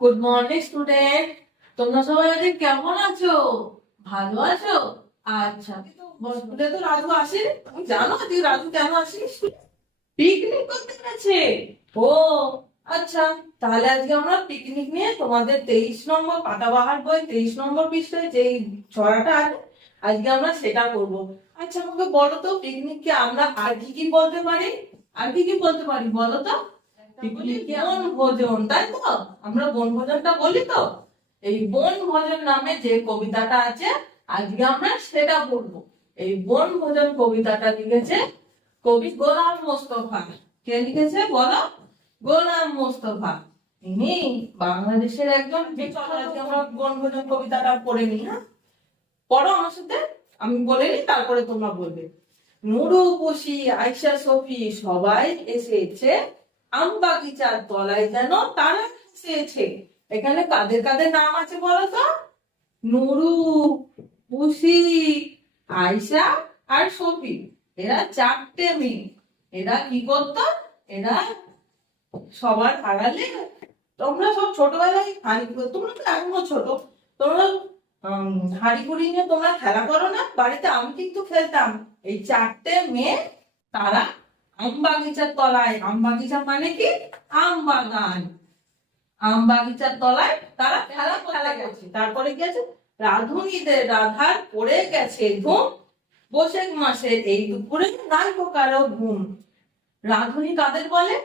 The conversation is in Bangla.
Good morning student. তোমরা সবাই আজ কেমন আছো? ভালো আছো? আচ্ছা, স্কুলে তো রাজু আসেনি। তুমি জানো তুই রাজু কেন আসিস? পিকনিক করতে গেছে। ও আচ্ছা, তাহলে আজকে আমরা পিকনিক নিয়ে তোমাদের 23 নম্বর পাতাবাহার বই 23 নম্বর পৃষ্ঠায় যে ছড়াটা আছে, আজকে আমরা সেটা করব। আচ্ছা, আমাকে বলো তো পিকনিককে আমরা আর কি কি বলতে পারি? আর কি কি বলতে পারি বলো তো? পিকনিককে বনভোজন, তাই তো? আমরা বনভোজনটা বলি তো। এই বনভোজন নামে যে কবিতাটা আছে, আজকে আমরা সেটা পড়বো। এই বনভোজন কবিতাটা লিখেছে কবি গোলাম মোস্তফা। কে লিখেছে বলো? গোলাম মোস্তফা। তিনি বাংলাদেশের একজন বিখ্যাত। আজকে আমরা বনভোজন কবিতাটা পড়ে নিই, হ্যাঁ? পড়ো আমার সাথে, আমি বলে নিই তারপরে তোমরা বলবে। নুরু, পুষি, আয়শা, সফি সবাই এসেছে আম বাগিচার তলায়, যেন তারা এসেছে। এখানে কাদের কাদের নাম আছে বলো তো? নুরু, পুষি, আয়শা আর সফি। এরা চারটে মেয়ে। এরা কি করতো? এরা সবার আড়ালে, তোমরা সব ছোটবেলায় তোমরা তো এখনো ছোট, তোমরা হাঁড়িকুড়ি নিয়ে তোমরা খেলা করো না বাড়িতে? আমি কিন্তু খেলতাম। এই চারটে মেয়ে তারা আম বাগিচার তলায়, আম বাগিচা মানে কি? আম বাগান। আম বাগিচার তলায় তারা খেলা করছে। তারপরে কি আছে? রাধার পড়ে গেছে ঘুম, বৈশাখ মাসের এই দুপুরে নাই কারো ঘুম। রাধুনী কাদের বলে?